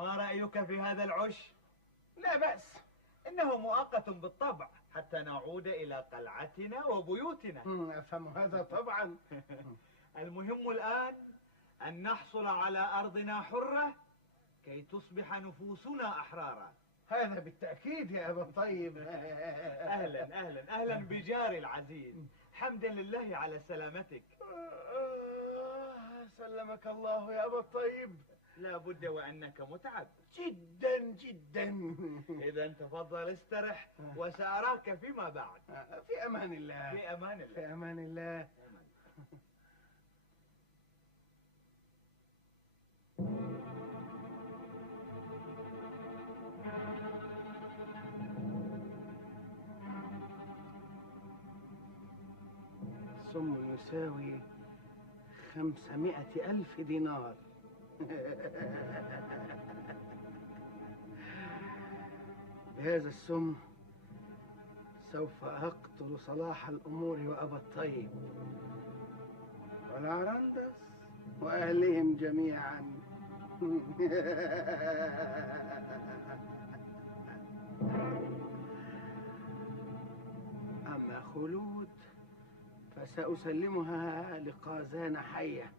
ما رأيك في هذا العش؟ لا بأس. إنه مؤقت بالطبع حتى نعود إلى قلعتنا وبيوتنا. أفهم هذا طبعا. المهم الآن أن نحصل على أرضنا حرة كي تصبح نفوسنا أحرارا. هذا بالتأكيد يا أبا الطيب. أهلا أهلا أهلا بجاري العزيز، حمدا لله على سلامتك. سلمك الله يا أبا الطيب. لا بد وأنك متعب جدا جدا. إذا تفضل استرح وسأراك فيما بعد. في أمان الله. في أمان الله. في أمان الله. سم يساوي 500,000 دينار. بهذا السم سوف أقتل صلاح الأمور وأبا الطيب والعرندس وأهلهم جميعا. أما خلود فسأسلمها لقازان حية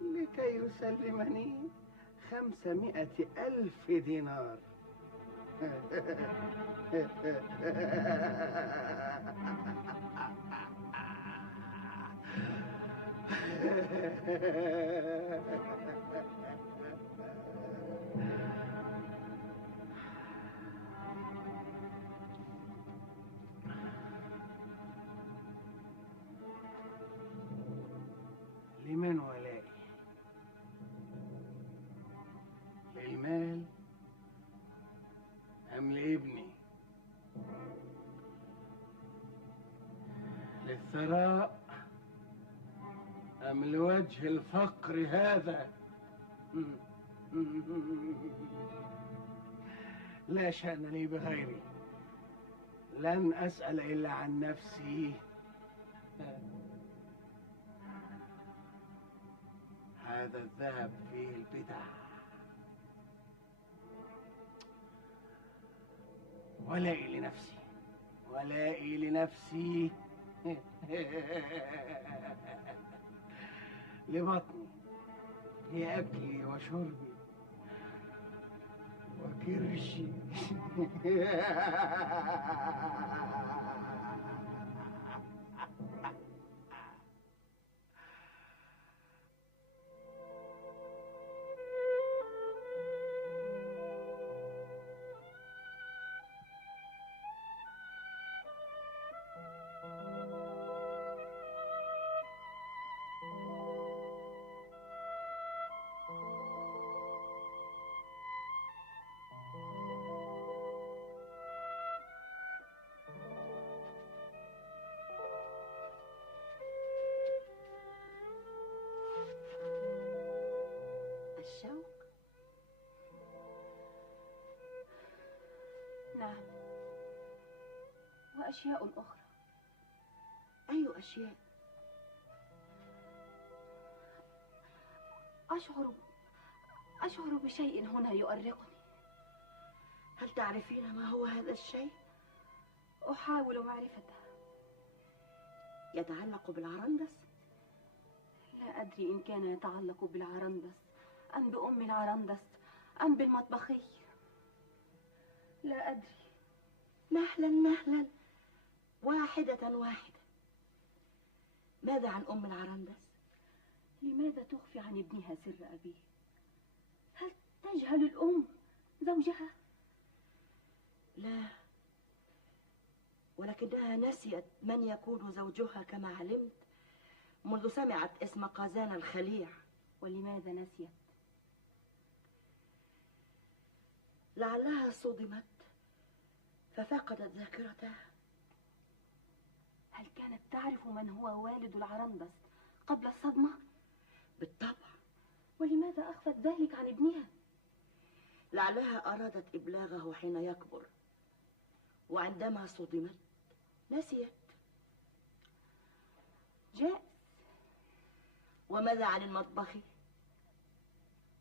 لكي يسلمني 500,000 دينار. لمن ولائي؟ للمال أم لابني؟ للثراء أم لوجه الفقر هذا؟ لا شأن لي بغيري، لن أسأل إلا عن نفسي. هذا الذهب فيه البدع، ولائي لنفسي، ولائي لنفسي. لبطني، لأكلي وشربي وكرشي. الشوق؟ نعم، وأشياء أخرى. أي أشياء؟ أشعر بشيء هنا يؤرقني. هل تعرفين ما هو هذا الشيء؟ أحاول معرفته. يتعلق بالعرندس؟ لا أدري إن كان يتعلق بالعرندس أم بأم العرندس أم بالمطبخي، لا أدري. مهلا مهلا، واحدة واحدة. ماذا عن أم العرندس؟ لماذا تخفي عن ابنها سر أبيه؟ هل تجهل الأم زوجها؟ لا، ولكنها نسيت من يكون زوجها كما علمت منذ سمعت اسم قازان الخليع. ولماذا نسيت؟ لعلها صدمت ففقدت ذاكرتها. هل كانت تعرف من هو والد العرندس قبل الصدمة؟ بالطبع. ولماذا أخفت ذلك عن ابنها؟ لعلها أرادت إبلاغه حين يكبر، وعندما صدمت نسيت. جائز. وماذا عن المطبخ؟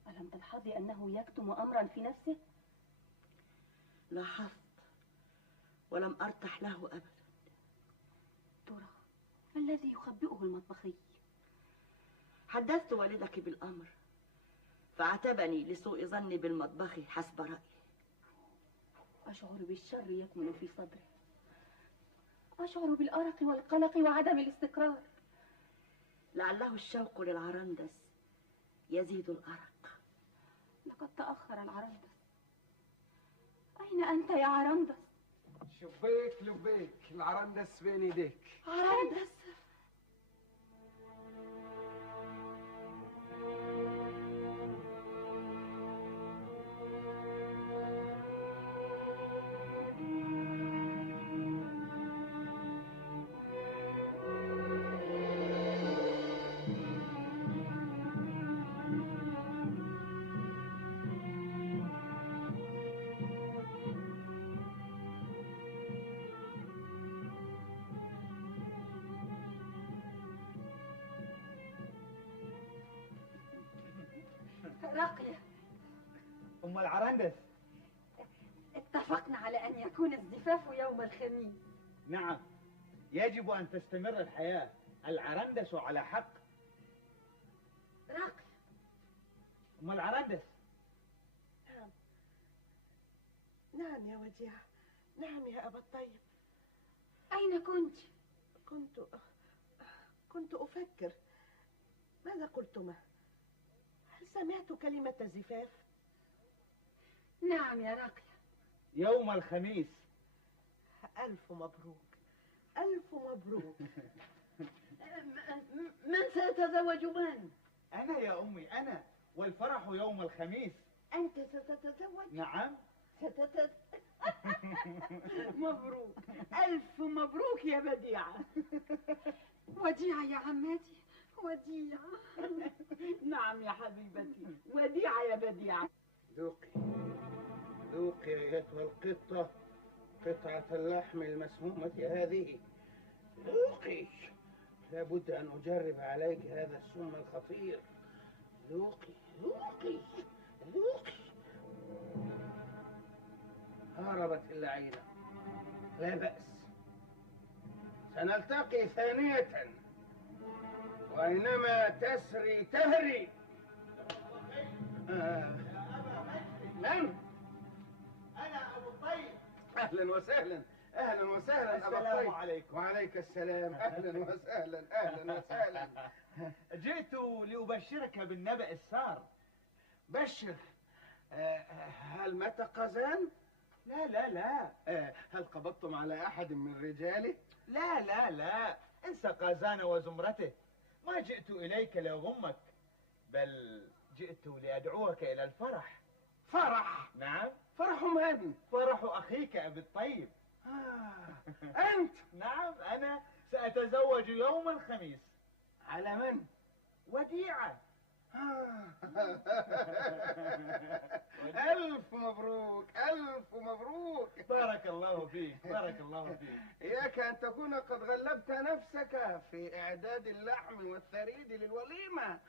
ألم تلحظي أنه يكتم أمرا في نفسه؟ لاحظت ولم أرتح له أبدا. ترى ما الذي يخبئه المطبخي؟ حدثت والدك بالأمر فعاتبني لسوء ظني بالمطبخ حسب رأيي. أشعر بالشر يكمن في صدري، أشعر بالأرق والقلق وعدم الاستقرار. لعله الشوق للعرندس يزيد الأرق. لقد تأخر العرندس. أين أنت يا عرندس؟ شبيك لبيك، العرندس بين يديك. عرندس، راقية، أم العرندس. اتفقنا على أن يكون الزفاف يوم الخميس. نعم، يجب أن تستمر الحياة. العرندس على حق. راقية، أم العرندس. نعم يا وديعة، نعم يا أبا الطيب. أين كنت؟ كنت أفكر ماذا قلتما؟ هل سمعت كلمة زفاف؟ نعم يا راقية. يوم الخميس. ألف مبروك، ألف مبروك. من سيتزوج من؟ أنا يا أمي، أنا. والفرح يوم الخميس. أنت ستتزوج؟ نعم. مبروك، ألف مبروك يا بديعة. وديعة يا عماتي، وديعة. نعم يا حبيبتي، وديعة يا بديعة. ذوقي ذوقي أيتها القطة قطعة اللحم المسمومة هذه. ذوقي، لابد أن أجرب عليك هذا السم الخطير. ذوقي ذوقي ذوقي. هربت اللعينة، لا بأس، سنلتقي ثانية وأينما تسري تهري. من؟ أنا أبو الطيب. أهلا وسهلا، أهلا وسهلا. السلام عليكم. وعليك السلام. أهلا وسهلا، أهلا وسهلا. جئت لأبشرك بالنبأ السار. بشر. هل مات قازان؟ لا لا لا. هل قبضتم على أحد من رجاله؟ لا لا لا، انسى قازان وزمرته. ما جئت إليك لأغمك، بل جئت لأدعوك إلى الفرح. فرح؟ نعم. فرح من؟ فرح أخيك أبي الطيب. أنت؟ نعم، أنا سأتزوج يوم الخميس. على من؟ وديعة. ألف مبروك، ألف مبروك. بارك الله فيك، بارك الله فيك. إياك أن تكون قد غلبت نفسك في إعداد اللحم والثريد للوليمة.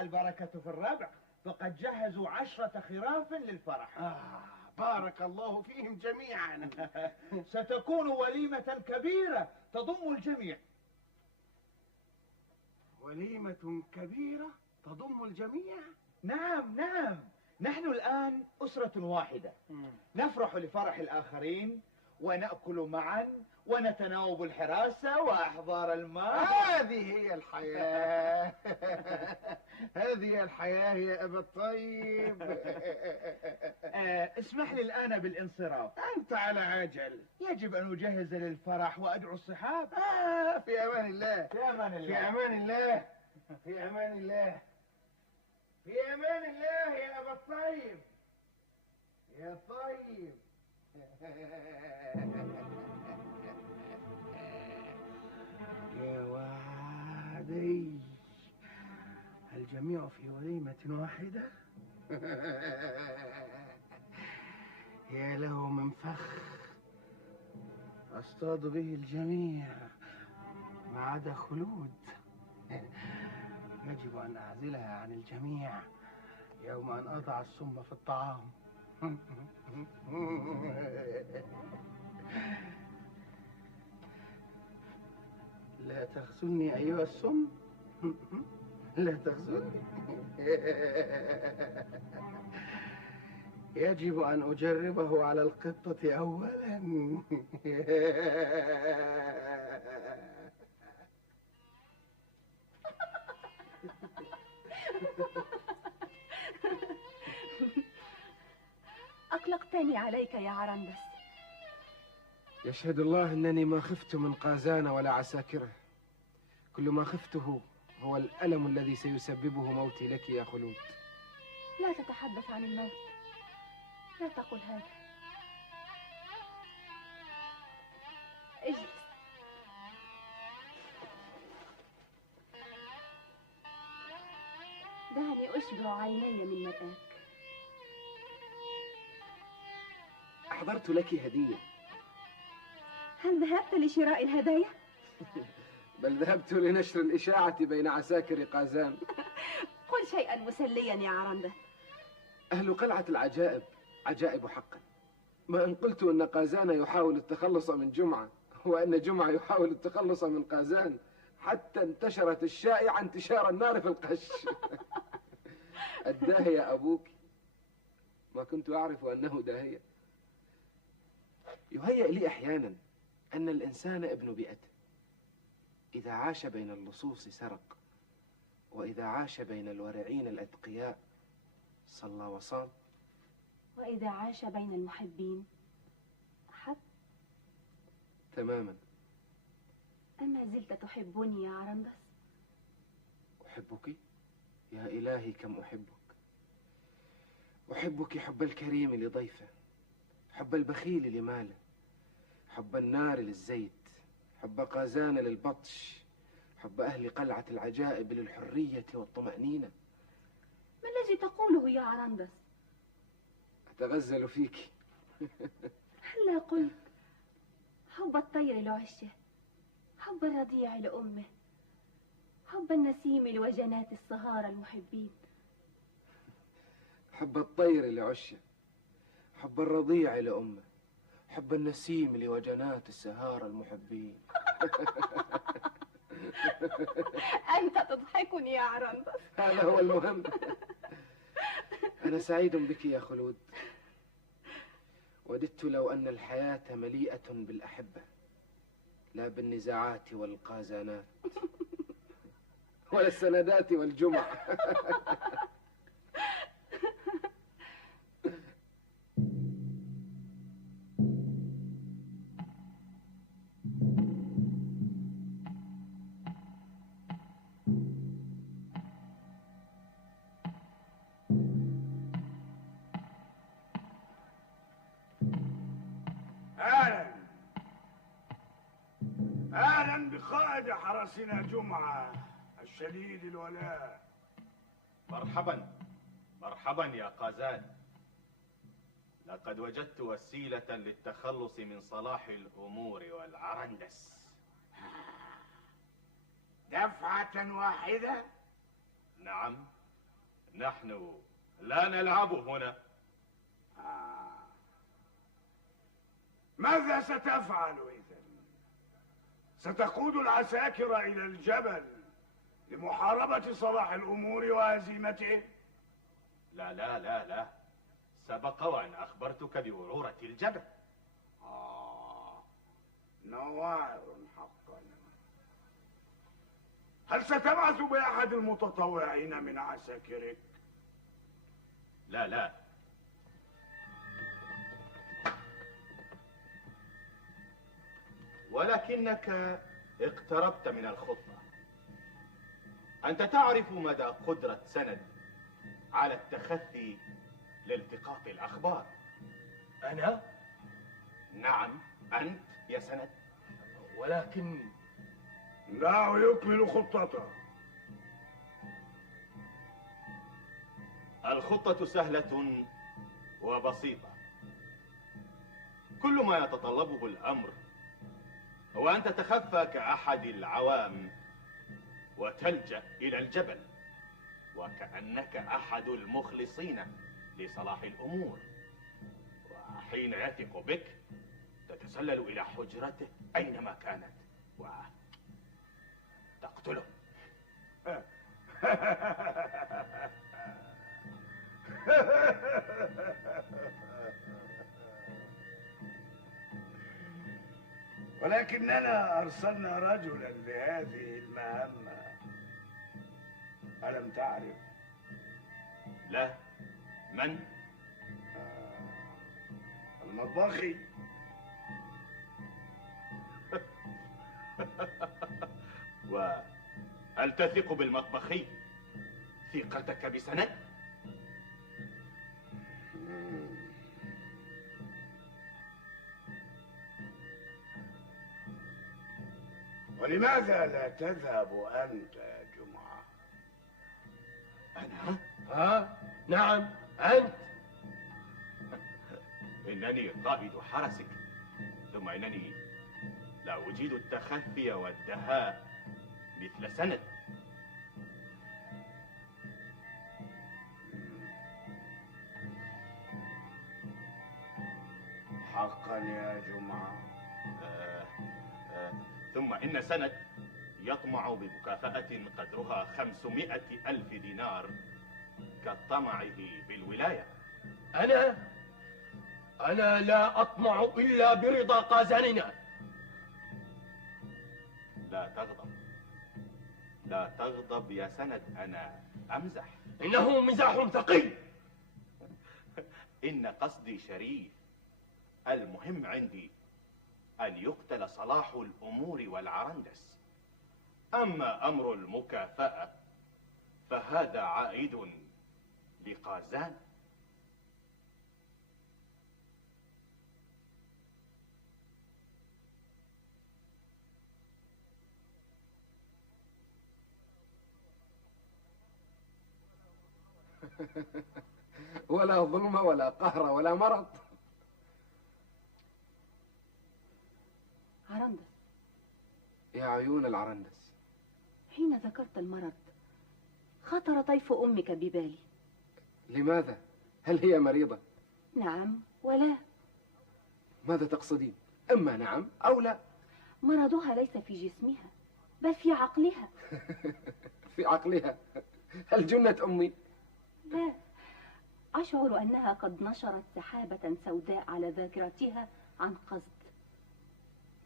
البركة في الربع، فقد جهزوا 10 خراف للفرح. بارك الله فيهم جميعا. ستكون وليمة كبيرة تضم الجميع. وليمة كبيرة تضم الجميع؟ نعم نعم، نحن الآن أسرة واحدة، نفرح لفرح الآخرين ونأكل معا ونتناوب الحراسة وأحضار الماء. هذه هي الحياة. هذه هي الحياة يا أبا الطيب. اسمح لي الآن بالانصراف. أنت على عجل. يجب أن أجهز للفرح وأدعو الصحاب. في أمان الله، في أمان الله، في أمان الله، في أمان الله، في أمان الله يا أبا الطيب، يا طيب. يا وعدي، الجميع في وليمة واحدة. يا له من فخ أصطاد به الجميع ما عدا خلود. يجب أن أعزلها عن الجميع يوم أن أضع السم في الطعام. لا تخزني أيها السم، لا تخزني. يجب أن أجربه على القطة أولا. أقلقتني عليك يا عرندس. يشهد الله أنني ما خفت من قازان ولا عساكره. كل ما خفته هو الألم الذي سيسببه موتي لك يا خلود. لا تتحدث عن الموت، لا تقل هذا. اجلس. دعني أشبع عيني من مرآك. أحضرت لك هدية. هل ذهبت لشراء الهدايا؟ بل ذهبت لنشر الإشاعة بين عساكر قازان. قل شيئا مسليا يا عرندس. أهل قلعة العجائب عجائب حقا. ما إن قلت أن قازان يحاول التخلص من جمعة، وأن جمعة يحاول التخلص من قازان، حتى انتشرت الشائعة انتشار النار في القش. الداهية أبوك. ما كنت أعرف أنه داهية. يهيأ لي أحيانا أن الإنسان ابن بيئته. إذا عاش بين اللصوص سرق، وإذا عاش بين الورعين الأتقياء صلى وصام، وإذا عاش بين المحبين أحب. تماما. أما زلت تحبني يا عرندس؟ أحبك؟ يا إلهي كم أحبك. أحبك حب الكريم لضيفه، حب البخيل لماله، حب النار للزيت، حب قازان للبطش، حب أهل قلعة العجائب للحرية والطمأنينة. ما الذي تقوله يا عرندس؟ أتغزل فيك. هلا قلت حب الطير لعشه، حب الرضيع لأمه، حب النسيم لوجنات السهارى المحبين. حب الطير لعشه، حب الرضيع لأمه، حب النسيم لوجنات السهارى المحبين. أنت تضحكني يا عرندس. هذا هو المهم. أنا سعيد بك يا خلود. وددت لو أن الحياة مليئة بالأحبة، لا بالنزاعات والقازانات ولا السندات والجمع. أهلا بقائد حرسنا جمعة الشديد الولاء. مرحبا مرحبا يا قازان. لقد وجدت وسيلة للتخلص من صلاح الأمور والعرندس. دفعة واحدة؟ نعم، نحن لا نلعب هنا. ماذا ستفعل إذن؟ ستقود العساكر إلى الجبل لمحاربة صلاح الأمور وهزيمته؟ لا لا لا لا، سبق وأن أخبرتك بورورة الجبل. نواعر حقا. هل ستبعث بأحد المتطوعين من عساكرك؟ لا لا، ولكنك اقتربت من الخطة. أنت تعرف مدى قدرة سند على التخفي لالتقاط الأخبار. أنا؟ نعم أنت يا سند. ولكن دعه يكمل خطته. الخطة سهلة وبسيطة. كل ما يتطلبه الأمر هو أن تتخفى كأحد العوام وتلجأ إلى الجبل. وكأنك أحد المخلصين لصلاح الأمور، وحين يثق بك تتسلل إلى حجرته أينما كانت وتقتله. ولكننا أرسلنا رجلا لهذه المهمة، ألم تعرف؟ لا، من؟ المطبخي. وهل تثق بالمطبخي ثقتك بسند؟ ولماذا لا تذهب أنت يا جمعة؟ أنا؟ نعم أنت. إنني قائد حرسك، ثم إنني لا أجيد التخفي والدهاء مثل سند. حقا يا جمعة؟ ثم إن سند يطمع بمكافأة قدرها 500,000 دينار كطمعه بالولاية. أنا لا أطمع إلا برضا قازاننا. لا تغضب يا سند، أنا أمزح. إنه مزاح ثقيل. إن قصدي شريف، المهم عندي أن يقتل صلاح الأمور والعرندس. أما أمر المكافأة فهذا عائد لقازان. ولا ظلم ولا قهر ولا مرض. عرندس، يا عيون العرندس، حين ذكرت المرض خطر طيف أمك ببالي. لماذا؟ هل هي مريضة؟ نعم ولا. ماذا تقصدين؟ إما نعم أو لا. مرضها ليس في جسمها بل في عقلها. في عقلها؟ هل جنت أمي؟ لا، أشعر أنها قد نشرت سحابة سوداء على ذاكرتها عن قصد،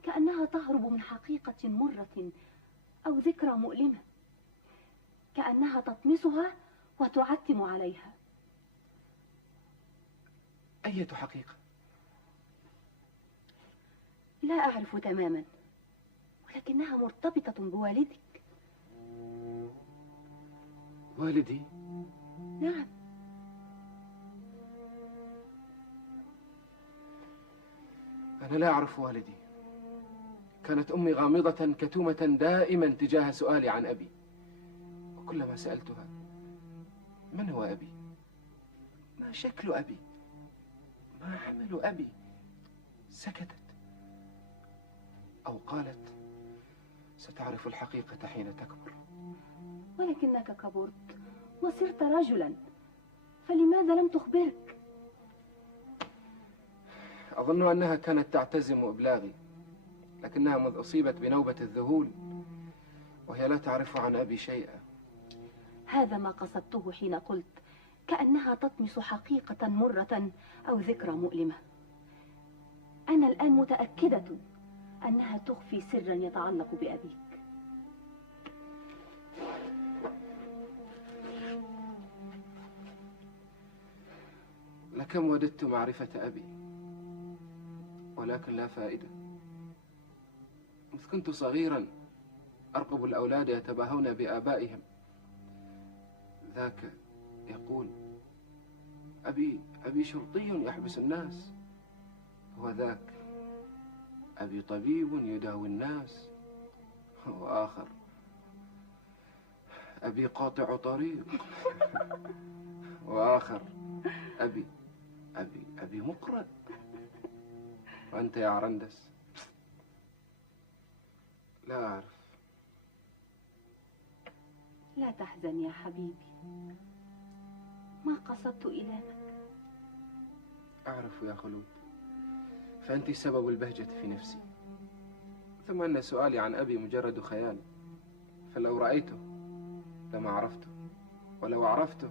كأنها تهرب من حقيقة مرة أو ذكرى مؤلمة، كأنها تطمسها وتعتم عليها. أية حقيقة؟ لا أعرف تماما، ولكنها مرتبطة بوالدك. والدي؟ نعم. أنا لا أعرف والدي. كانت أمي غامضة كتومة دائما تجاه سؤالي عن أبي، وكلما سألتها من هو أبي؟ ما شكل أبي؟ ما عمل أبي؟ سكتت أو قالت ستعرف الحقيقة حين تكبر. ولكنك كبرت وصرت رجلا، فلماذا لم تخبرك؟ أظن أنها كانت تعتزم إبلاغي، لكنها مذ أصيبت بنوبة الذهول وهي لا تعرف عن أبي شيئا. هذا ما قصدته حين قلت كأنها تطمس حقيقة مرة أو ذكرى مؤلمة. أنا الآن متأكدة أنها تخفي سرا يتعلق بأبيك. لكم وددت معرفة أبي، ولكن لا فائدة. إذ كنت صغيرا أرقب الأولاد يتباهون بآبائهم. ذاك يقول أبي شرطي يحبس الناس، وذاك أبي طبيب يداوي الناس، وآخر أبي قاطع طريق، وآخر أبي مقرض. وأنت يا عرندس؟ لا أعرف. لا تحزن يا حبيبي، ما قصدت إلامك. أعرف يا خلود، فأنت سبب البهجة في نفسي، ثم أن سؤالي عن أبي مجرد خيال، فلو رأيته لما عرفته، ولو عرفته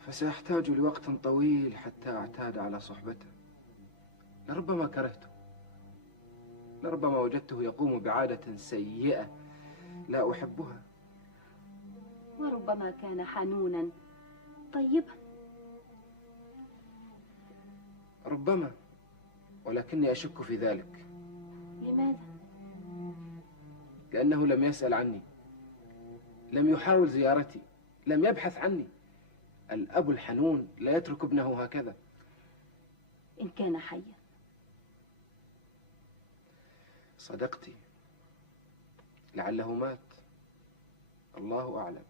فسأحتاج لوقت طويل حتى أعتاد على صحبته. لربما كرهته، لربما وجدته يقوم بعادة سيئة لا أحبها، وربما كان حنونا طيبا. ربما، ولكني أشك في ذلك. لماذا؟ لأنه لم يسأل عني، لم يحاول زيارتي، لم يبحث عني. الأب الحنون لا يترك ابنه هكذا. إن كان حيا. صدقتي، لعله مات، الله أعلم.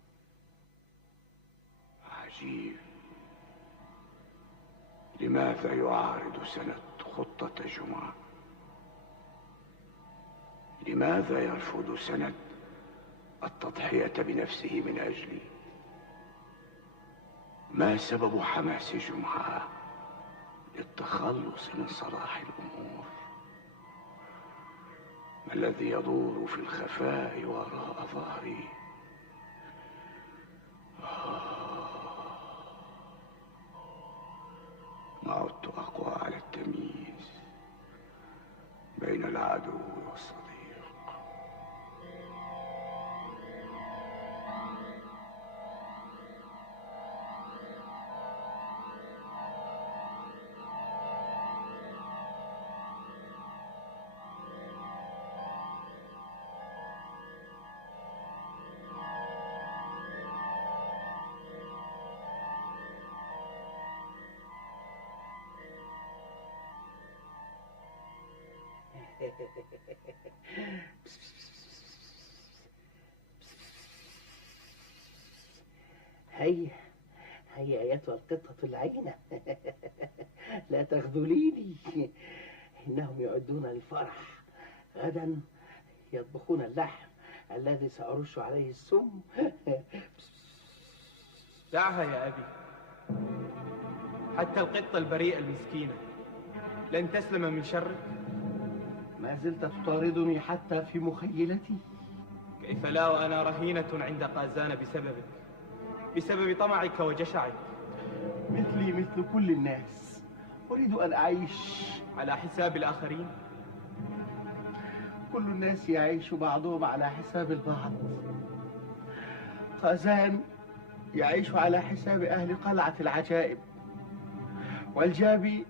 عجيب، لماذا يعارض سند خطة جمعة؟ لماذا يرفض سند التضحية بنفسه من أجلي؟ ما سبب حماس جمعة للتخلص من صلاح الأمور؟ ما الذي يدور في الخفاء وراء ظهري؟ ما عدت أقوى على التمييز بين العدو والصديق. هيا هيا أيتها القطة العينة، لا تخذليني. إنهم يعدون للفرح، غدا يطبخون اللحم الذي سأرش عليه السم. دعها يا أبي، حتى القطة البريئة المسكينة لن تسلم من شرك. ما زلت تطاردني حتى في مخيلتي. كيف لا وأنا رهينة عند قازان بسببك، بسبب طمعك وجشعك. مثلي مثل كل الناس، أريد أن أعيش على حساب الآخرين. كل الناس يعيش بعضهم على حساب البعض. قازان يعيش على حساب أهل قلعة العجائب، والجابي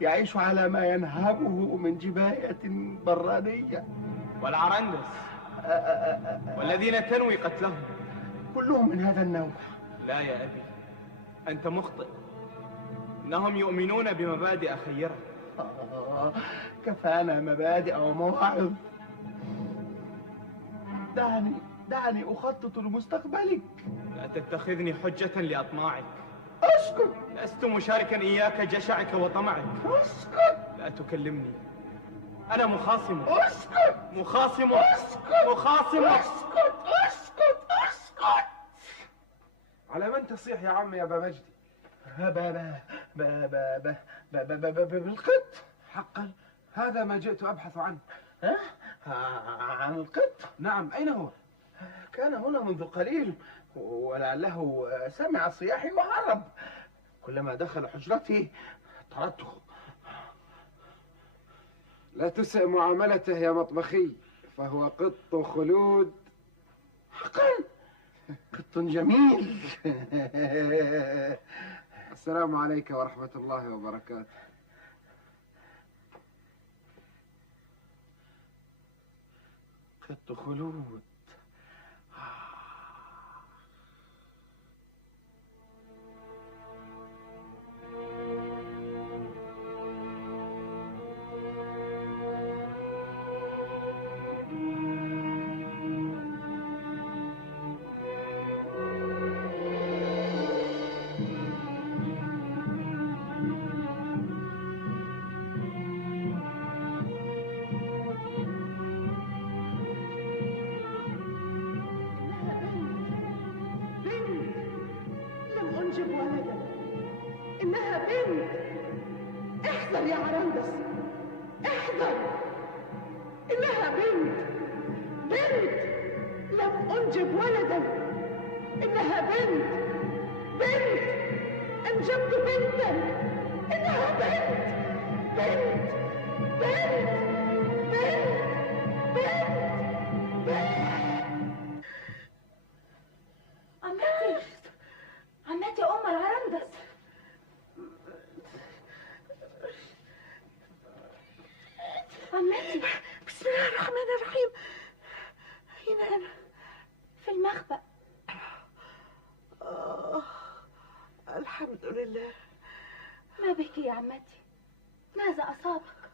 يعيش على ما ينهبه من جباية برانية، والعرندس والذين تنوي قتلهم كلهم من هذا النوع. لا يا أبي، أنت مخطئ. إنهم يؤمنون بمبادئ خيرة. كفانا مبادئ ومواعظ. دعني أخطط لمستقبلك. لا تتخذني حجة لأطماعك. اسكت. لست مشاركا إياك جشعك وطمعك. اسكت. لا تكلمني، أنا مخاصم. اسكت. مخاصم. اسكت. مخاصم. اسكت. اسكت. اسكت. على من تصيح يا عم يا أبا مجدي؟ بالقط. حقا هذا ما جئت أبحث عنه. عن القط؟ نعم، أين هو؟ كان هنا منذ قليل، ولعله سمع صياحي وهرب. كلما دخل حجرتي طردته. لا تسئ معاملته يا مطبخي، فهو قط خلود. حقا قط جميل. السلام عليك ورحمة الله وبركاته. قط خلود. أنجب ولدا. إنها بنت. احذر يا عرندس، احذر. إنها بنت. بنت. لم أنجب ولدا. إنها بنت. بنت. أنجبت بنتا. إنها بنت. بنت. بنت. بنت. بنت. بنت. عمتي أم العرندس. عمتي. بسم الله الرحمن الرحيم. أين أنا؟ في المخبأ. الحمد لله. ما بك يا عمتي؟ ماذا أصابك؟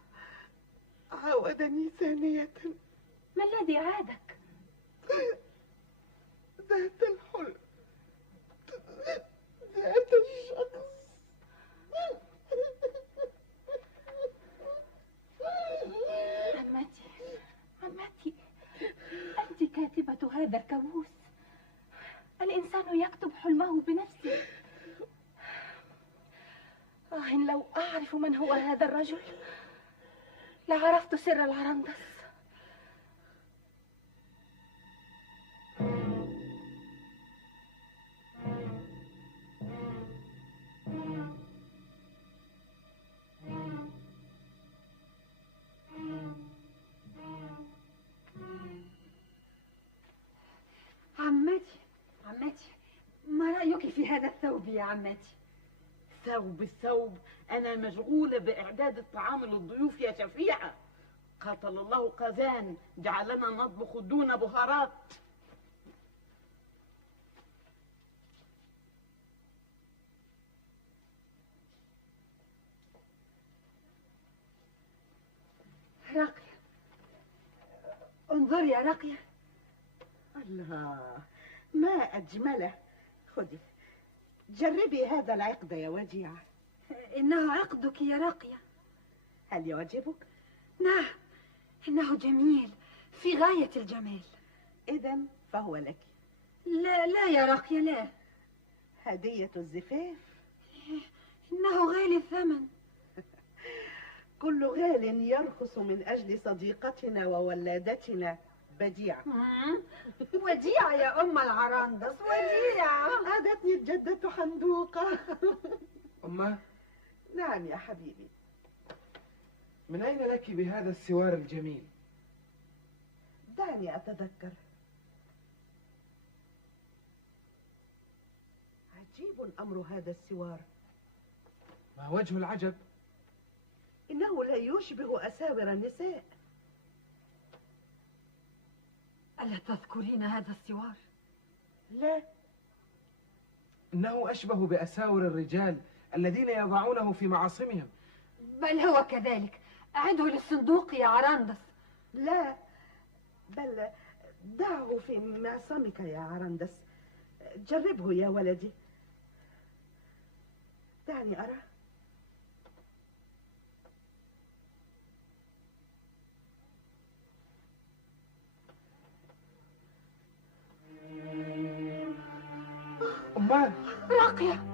عاودني ثانية. ما الذي عادك؟ ذات الحلم، ذات الشخص. عمتي أنت كاتبة هذا الكابوس. الإنسان يكتب حلمه بنفسه. إن لو أعرف من هو هذا الرجل لعرفت سر العرندس. عمتي، ما رأيك في هذا الثوب يا عمتي؟ الثوب، أنا مشغولة بإعداد الطعام للضيوف يا شفيعة. قاتل الله قازان، جعلنا نطبخ دون بهارات. راقية، انظري يا راقية. الله، ما أجمله. خذي جربي هذا العقد يا وديعة. إنه عقدك يا راقية. هل يعجبك؟ نعم، إنه جميل في غاية الجمال. إذن فهو لك. لا يا راقية، لا. هدية الزفاف. إنه غالي الثمن. كل غال يرخص من أجل صديقتنا وولادتنا بديعة. وديعة يا أم العرندس، وديعة. عادتني الجدة حندوقة. أمه. نعم يا حبيبي. من أين لك بهذا السوار الجميل؟ دعني أتذكر. عجيب أمر هذا السوار. ما وجه العجب؟ إنه لا يشبه أساور النساء. ألا تذكرين هذا السوار؟ لا. إنه أشبه بأساور الرجال الذين يضعونه في معاصمهم. بل هو كذلك. أعده للصندوق يا عرندس. لا، بل دعه في معصمك يا عرندس. جربه يا ولدي. دعني أرى. أمه. راقية،